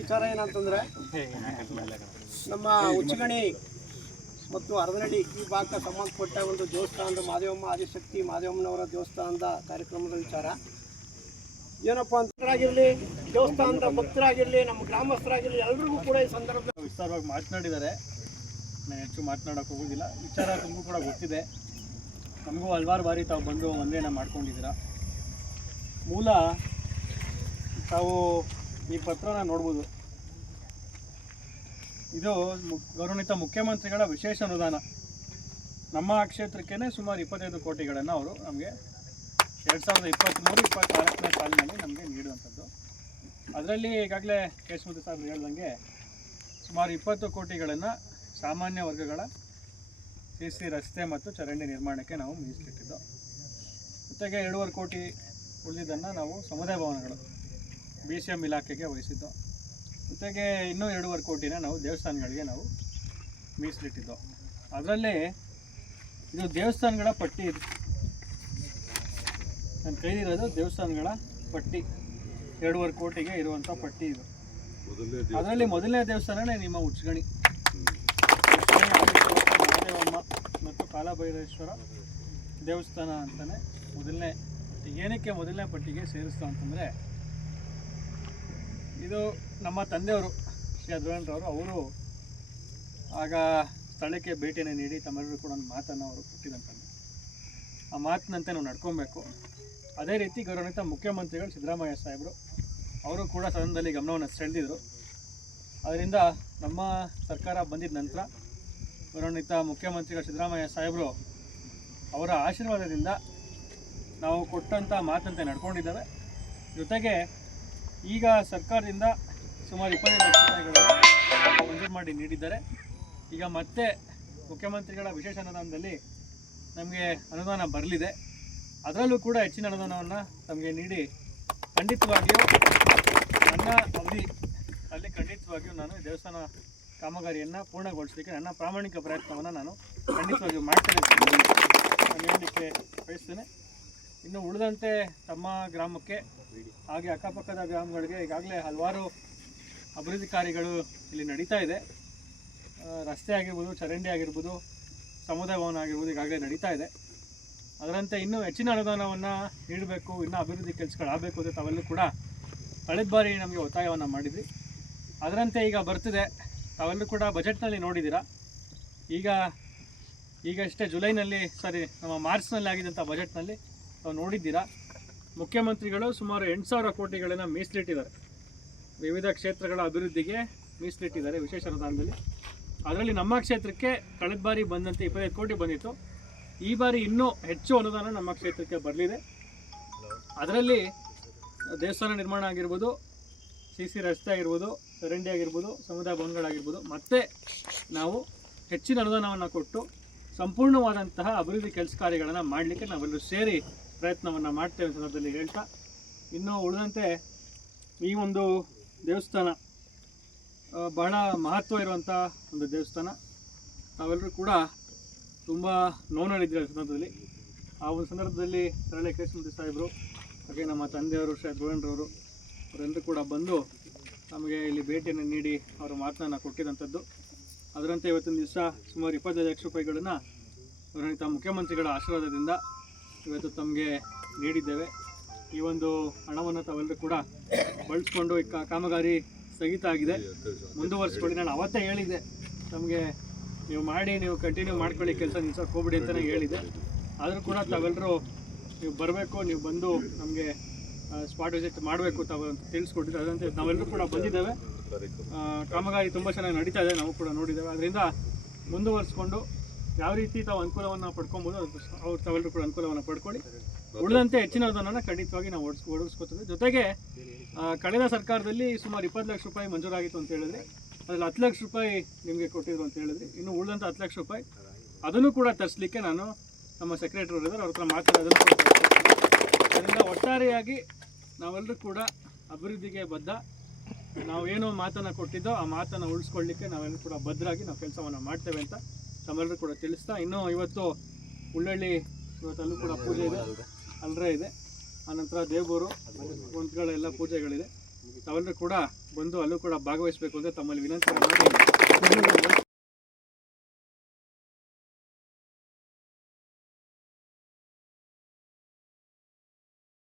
ವಿಚಾರ ಏನಂತಂದ್ರೆ, ನಮ್ಮ ಉಚ್ಚಗಣಿ ಮತ್ತು ಅರದನಹಳ್ಳಿ ಈ ಭಾಗಕ್ಕೆ ಸಂಬಂಧಪಟ್ಟ ಒಂದು ದೇವಸ್ಥಾನದ ಮಾದೇವಮ್ಮ ಆದಿಶಕ್ತಿ ಮಾದೇವಮ್ಮನವರ ದೇವಸ್ಥಾನದ ಕಾರ್ಯಕ್ರಮದ ವಿಚಾರ. ಏನಪ್ಪ ಅಂತರಾಗಿರಲಿ, ದೇವಸ್ಥಾನದ ಭಕ್ತರಾಗಿರಲಿ, ನಮ್ಮ ಗ್ರಾಮಸ್ಥರಾಗಿರಲಿ, ಎಲ್ರಿಗೂ ಕೂಡ ಈ ಸಂದರ್ಭದಲ್ಲಿ ವಿಸ್ತಾರವಾಗಿ ಮಾತನಾಡಿದ್ದಾರೆ. ನಾನು ಹೆಚ್ಚು ಮಾತನಾಡೋಕೆ ಹೋಗೋದಿಲ್ಲ. ವಿಚಾರ ತುಂಬ ಕೂಡ ಗೊತ್ತಿದೆ. ನಮಗೂ ಹಲವಾರು ಬಾರಿ ತಾವು ಬಂದು ಒಂದೇನ ಮಾಡ್ಕೊಂಡಿದ್ದೀರಾ. ಮೂಲ ತಾವು ಈ ಪತ್ರನ ನೋಡ್ಬೋದು. ಇದು ಗೌರವಿತ ಮುಖ್ಯಮಂತ್ರಿಗಳ ವಿಶೇಷ ಅನುದಾನ. ನಮ್ಮ ಕ್ಷೇತ್ರಕ್ಕೇ ಸುಮಾರು ಇಪ್ಪತ್ತೈದು ಕೋಟಿಗಳನ್ನು ಅವರು ನಮಗೆ ಎರಡು ಸಾವಿರದ ಇಪ್ಪತ್ತ್ಮೂರು ಇಪ್ಪತ್ತ್ನಾಲ್ಕನೇ ಸಾಲಿನಲ್ಲಿ ನಮಗೆ ನೀಡುವಂಥದ್ದು. ಅದರಲ್ಲಿ ಈಗಾಗಲೇ ಕೇಶಮೂರ್ತಿ ಸಾಹೇಬ್ರು ಹೇಳ್ದಂಗೆ ಸುಮಾರು ಇಪ್ಪತ್ತು ಕೋಟಿಗಳನ್ನು ಸಾಮಾನ್ಯ ವರ್ಗಗಳ ಸಿ ಸಿ ರಸ್ತೆ ಮತ್ತು ಚರಂಡಿ ನಿರ್ಮಾಣಕ್ಕೆ ನಾವು ಮೀಸಲಿಟ್ಟಿದ್ದು. ಜೊತೆಗೆ ಎರಡೂವರೆ ಕೋಟಿ ಉಳಿದಿದ್ದನ್ನು ನಾವು ಸಮುದಾಯ ಭವನಗಳು ಬಿ ಸಿ ಎಂ ಇಲಾಖೆಗೆ ವಹಿಸಿದ್ದು. ಜೊತೆಗೆ ಇನ್ನೂ ಎರಡೂವರೆ ಕೋಟಿನ ನಾವು ದೇವಸ್ಥಾನಗಳಿಗೆ ನಾವು ಮೀಸಲಿಟ್ಟಿದ್ದು. ಅದರಲ್ಲಿ ಇದು ದೇವಸ್ಥಾನಗಳ ಪಟ್ಟಿ ಇದು. ನನ್ನ ಕೈದಿರೋದು ದೇವಸ್ಥಾನಗಳ ಪಟ್ಟಿ. ಎರಡೂವರೆ ಕೋಟಿಗೆ ಇರುವಂಥ ಪಟ್ಟಿ ಇದು. ಅದರಲ್ಲಿ ಮೊದಲನೇ ದೇವಸ್ಥಾನನೇ ನಿಮ್ಮ ಉಚ್ಗಣಿ ಮತ್ತು ಕಾಲಭೈರೇಶ್ವರ ದೇವಸ್ಥಾನ ಅಂತಲೇ ಮೊದಲನೇ ಪಟ್ಟಿ ಏನಕ್ಕೆ ಮೊದಲನೇ ಪಟ್ಟಿಗೆ ಸೇರಿಸ್ತು ಅಂತಂದರೆ ಇದು ನಮ್ಮ ತಂದೆಯವರು ಶ್ರೀ ಅಧ್ವರಣ್ರವರು ಅವರು ಆಗ ಸ್ಥಳಕ್ಕೆ ಭೇಟಿಯನ್ನು ನೀಡಿ ತಮ್ಮೆಲ್ಲರೂ ಕೂಡ ಒಂದು ಮಾತನ್ನು ಅವರು ಕೊಟ್ಟಿದಂತಂದು ಆ ಮಾತಿನಂತೆ ನಾವು ನಡ್ಕೊಬೇಕು. ಅದೇ ರೀತಿ ಗೌರವಾನ್ವಿತ ಮುಖ್ಯಮಂತ್ರಿಗಳು ಸಿದ್ದರಾಮಯ್ಯ ಸಾಹೇಬರು, ಅವರು ಕೂಡ ಸದನದಲ್ಲಿ ಗಮನವನ್ನು ಸೆಳೆದಿದ್ರು. ಅದರಿಂದ ನಮ್ಮ ಸರ್ಕಾರ ಬಂದಿದ್ದ ನಂತರ ಗೌರವಾನ್ವಿತ ಮುಖ್ಯಮಂತ್ರಿಗಳು ಸಿದ್ದರಾಮಯ್ಯ ಸಾಹೇಬರು ಅವರ ಆಶೀರ್ವಾದದಿಂದ ನಾವು ಕೊಟ್ಟಂಥ ಮಾತಂತೆ ನಡ್ಕೊಂಡಿದ್ದೇವೆ. ಜೊತೆಗೆ ಈಗ ಸರ್ಕಾರದಿಂದ ಸುಮಾರು ಇಪ್ಪತ್ತೈದು ಲಕ್ಷ ರೂಪಾಯಿಗಳನ್ನು ಮಂಜೂರು ಮಾಡಿ ನೀಡಿದ್ದಾರೆ. ಈಗ ಮತ್ತೆ ಮುಖ್ಯಮಂತ್ರಿಗಳ ವಿಶೇಷ ಅನುದಾನದಲ್ಲಿ ನಮಗೆ ಅನುದಾನ ಬರಲಿದೆ. ಅದರಲ್ಲೂ ಕೂಡ ಹೆಚ್ಚಿನ ಅನುದಾನವನ್ನು ನಮಗೆ ನೀಡಿ ಖಂಡಿತವಾಗಿಯೂ ನನ್ನ ಅವಧಿ ಅಲ್ಲಿ ಖಂಡಿತವಾಗಿಯೂ ನಾನು ದೇವಸ್ಥಾನ ಕಾಮಗಾರಿಯನ್ನು ಪೂರ್ಣಗೊಳಿಸಲಿಕ್ಕೆ ನನ್ನ ಪ್ರಾಮಾಣಿಕ ಪ್ರಯತ್ನವನ್ನು ನಾನು ಖಂಡಿತವಾಗಿಯೂ ಮಾಡ್ತೇನೆ ನಾನು ಹೇಳಲಿಕ್ಕೆ ಬಯಸ್ತೇನೆ. ಇನ್ನು ಉಳಿದಂತೆ ತಮ್ಮ ಗ್ರಾಮಕ್ಕೆ ಹಾಗೆ ಅಕ್ಕಪಕ್ಕದ ಗ್ರಾಮಗಳಿಗೆ ಈಗಾಗಲೇ ಹಲವಾರು ಅಭಿವೃದ್ಧಿ ಕಾರ್ಯಗಳು ಇಲ್ಲಿ ನಡೀತಾ ಇದೆ. ರಸ್ತೆ ಆಗಿರ್ಬೋದು, ಚರಂಡಿ ಆಗಿರ್ಬೋದು, ಸಮುದಾಯ ಭವನ ಆಗಿರ್ಬೋದು ಈಗಾಗಲೇ ನಡೀತಾ ಇದೆ. ಅದರಂತೆ ಇನ್ನೂ ಹೆಚ್ಚಿನ ಅನುದಾನವನ್ನು ನೀಡಬೇಕು, ಇನ್ನೂ ಅಭಿವೃದ್ಧಿ ಕೆಲಸಗಳಾಗಬೇಕು ಅಂತ ತಾವೆಲ್ಲೂ ಕೂಡ ಕಳೆದ ಬಾರಿ ನಮಗೆ ಒತ್ತಾಯವನ್ನು ಮಾಡಿದ್ವಿ ಅದರಂತೆ ಈಗ ಬರ್ತಿದೆ. ತಾವೆಲ್ಲರೂ ಕೂಡ ಬಜೆಟ್ನಲ್ಲಿ ನೋಡಿದ್ದೀರ? ಈಗ ಈಗಷ್ಟೇ ಜುಲೈನಲ್ಲಿ, ಸಾರಿ, ನಮ್ಮ ಮಾರ್ಚ್ನಲ್ಲಿ ಆಗಿದ್ದಂಥ ಬಜೆಟ್ನಲ್ಲಿ ತಾವು ನೋಡಿದ್ದೀರಾ? ಮುಖ್ಯಮಂತ್ರಿಗಳು ಸುಮಾರು ಎಂಟು ಸಾವಿರ ಕೋಟಿಗಳನ್ನು ಮೀಸಲಿಟ್ಟಿದ್ದಾರೆ. ವಿವಿಧ ಕ್ಷೇತ್ರಗಳ ಅಭಿವೃದ್ಧಿಗೆ ಮೀಸಲಿಟ್ಟಿದ್ದಾರೆ ವಿಶೇಷ ಅನುದಾನದಲ್ಲಿ. ಅದರಲ್ಲಿ ನಮ್ಮ ಕ್ಷೇತ್ರಕ್ಕೆ ಕಳೆದ ಬಾರಿ ಬಂದಂತೆ ಇಪ್ಪತ್ತೈದು ಕೋಟಿ ಬಂದಿತ್ತು. ಈ ಬಾರಿ ಇನ್ನೂ ಹೆಚ್ಚು ಅನುದಾನ ನಮ್ಮ ಕ್ಷೇತ್ರಕ್ಕೆ ಬರಲಿದೆ. ಅದರಲ್ಲಿ ದೇವಸ್ಥಾನ ನಿರ್ಮಾಣ ಆಗಿರ್ಬೋದು, ಸಿ ಸಿ ರಸ್ತೆ ಆಗಿರ್ಬೋದು ಚರಂಡಿ ಆಗಿರ್ಬೋದು, ಸಮುದಾಯ ಭವನಗಳಾಗಿರ್ಬೋದು, ಮತ್ತೆ ನಾವು ಹೆಚ್ಚಿನ ಅನುದಾನವನ್ನು ಕೊಟ್ಟು ಸಂಪೂರ್ಣವಾದಂತಹ ಅಭಿವೃದ್ಧಿ ಕೆಲಸ ಕಾರ್ಯಗಳನ್ನು ಮಾಡಲಿಕ್ಕೆ ನಾವೆಲ್ಲರೂ ಸೇರಿ ಪ್ರಯತ್ನವನ್ನು ಮಾಡ್ತೇವೆ ಸಂದರ್ಭದಲ್ಲಿ ಹೇಳ್ತಾ, ಇನ್ನು ಉಳಿದಂತೆ ಈ ಒಂದು ದೇವಸ್ಥಾನ ಬಹಳ ಮಹತ್ವ ಇರುವಂಥ ಒಂದು ದೇವಸ್ಥಾನ. ನಾವೆಲ್ಲರೂ ಕೂಡ ತುಂಬ ಆ ಸಂದರ್ಭದಲ್ಲಿ. ಆ ಒಂದು ಸಂದರ್ಭದಲ್ಲಿ ತರಳೆ ಕೃಷ್ಣಮೂರ್ತಿ ಸಾಹೇಬರು, ಹಾಗೆ ನಮ್ಮ ತಂದೆಯವರು ಶ್ರೀ ಗೋವಿಂದ್ರವರು, ಅವರೆಲ್ಲರೂ ಕೂಡ ಬಂದು ನಮಗೆ ಇಲ್ಲಿ ಭೇಟಿಯನ್ನು ನೀಡಿ ಅವರ ಮಾತನ್ನು ಕೊಟ್ಟಿದ್ದಂಥದ್ದು ಅದರಂತೆ ಇವತ್ತಿನ ದಿವಸ ಸುಮಾರು ಇಪ್ಪತ್ತೈದು ಲಕ್ಷ ರೂಪಾಯಿಗಳನ್ನು ಅವರ ಮುಖ್ಯಮಂತ್ರಿಗಳ ಆಶೀರ್ವಾದದಿಂದ ಇವತ್ತು ತಮಗೆ ನೀಡಿದ್ದೇವೆ. ಈ ಒಂದು ಹಣವನ್ನು ತಾವೆಲ್ಲರೂ ಕೂಡ ಬಳಸ್ಕೊಂಡು ಈ ಕಾಮಗಾರಿ ಸ್ಥಗಿತ ಆಗಿದೆ. ಮುಂದುವರಿಸ್ಕೊಳ್ಳಿ. ನಾನು ಅವತ್ತೇ ಹೇಳಿದ್ದೆ. ತಮಗೆ ನೀವು ಮಾಡಿ, ನೀವು ಕಂಟಿನ್ಯೂ ಮಾಡ್ಕೊಳ್ಳಿ ಕೆಲಸ ನಿಲ್ಸೋಕೆ ಹೋಗ್ಬಿಡಿ ಅಂತಲೇ ಹೇಳಿದ್ದೆ. ಆದರೂ ಕೂಡ ತಾವೆಲ್ಲರೂ ನೀವು ಬರಬೇಕು, ನೀವು ಬಂದು ನಮಗೆ ಸ್ಪಾಟ್ ವಿಸಿಟ್ ಮಾಡಬೇಕು ತಾವು ಅಂತ ಅದಂತೆ ನಾವೆಲ್ಲರೂ ಕೂಡ ಬಂದಿದ್ದೇವೆ. ಕಾಮಗಾರಿ ತುಂಬ ಚೆನ್ನಾಗಿ ನಡೀತಾ ಇದೆ. ನಾವು ಕೂಡ ನೋಡಿದ್ದೇವೆ. ಅದರಿಂದ ಮುಂದುವರಿಸ್ಕೊಂಡು ಯಾವ ರೀತಿ ತಾವು ಅನುಕೂಲವನ್ನು ಪಡ್ಕೊಬೋದು ಅವ್ರು ತಾವೆಲ್ಲರೂ ಕೂಡ ಅನುಕೂಲವನ್ನು ಪಡ್ಕೊಳ್ಳಿ. ಉಳಿದಂತೆ ಹೆಚ್ಚಿನ ಅನುದಾನನ ಖಂಡಿತವಾಗಿ ನಾವು ಓಡಿಸ್ ಓಡಿಸ್ಕೋತೇವೆ ಜೊತೆಗೆ ಕಳೆದ ಸರ್ಕಾರದಲ್ಲಿ ಸುಮಾರು ಇಪ್ಪತ್ತು ಲಕ್ಷ ರೂಪಾಯಿ ಮಂಜೂರಾಗಿತ್ತು ಅಂತ ಹೇಳಿದ್ರೆ. ಅದ್ರಲ್ಲಿ ಹತ್ತು ಲಕ್ಷ ರೂಪಾಯಿ ನಿಮಗೆ ಕೊಟ್ಟಿದ್ರು ಅಂತ ಹೇಳಿದ್ರಿ. ಇನ್ನು ಉಳಿದಂಥ ಹತ್ತು ಲಕ್ಷ ರೂಪಾಯಿ ಅದನ್ನು ಕೂಡ ತರಿಸಲಿಕ್ಕೆ ನಾನು ನಮ್ಮ ಸೆಕ್ರೆಟರಿ ಇದ್ದಾರೆ. ಅವ್ರ ಹತ್ರ ಮಾತಾಡೋದನ್ನು. ಅದರಿಂದ ಒಟ್ಟಾರೆಯಾಗಿ ನಾವೆಲ್ಲರೂ ಕೂಡ ಅಭಿವೃದ್ಧಿಗೆ ಬದ್ಧ. ನಾವೇನೋ ಮಾತನ್ನು ಕೊಟ್ಟಿದ್ದೋ ಆ ಮಾತನ್ನು ಉಳಿಸ್ಕೊಳ್ಳಿಕ್ಕೆ ನಾವೆಲ್ಲರೂ ಕೂಡ ಭದ್ರಾಗಿ ನಾವು ಕೆಲಸವನ್ನು ಮಾಡ್ತೇವೆ ಅಂತ ತಮ್ಮೆಲ್ಲರೂ ಕೂಡ ತಿಳಿಸ್ತಾ ಇನ್ನೂ ಇವತ್ತು ಉಳ್ಳಳ್ಳಿ ಇವತ್ತಲ್ಲೂ ಕೂಡ ಪೂಜೆ ಇದೆ. ಅಲ್ಲರೇ ಇದೆ. ಆನಂತರ ದೇವರು ಗುಂಟ್ಗಳೆಲ್ಲ ಪೂಜೆಗಳಿದೆ ತಾವೆಲ್ಲರೂ ಕೂಡ ಬಂದು ಅಲ್ಲೂ ಕೂಡ ಭಾಗವಹಿಸಬೇಕು ಅಂತ ತಮ್ಮಲ್ಲಿ ವಿನಂತಿ ಮಾಡಿ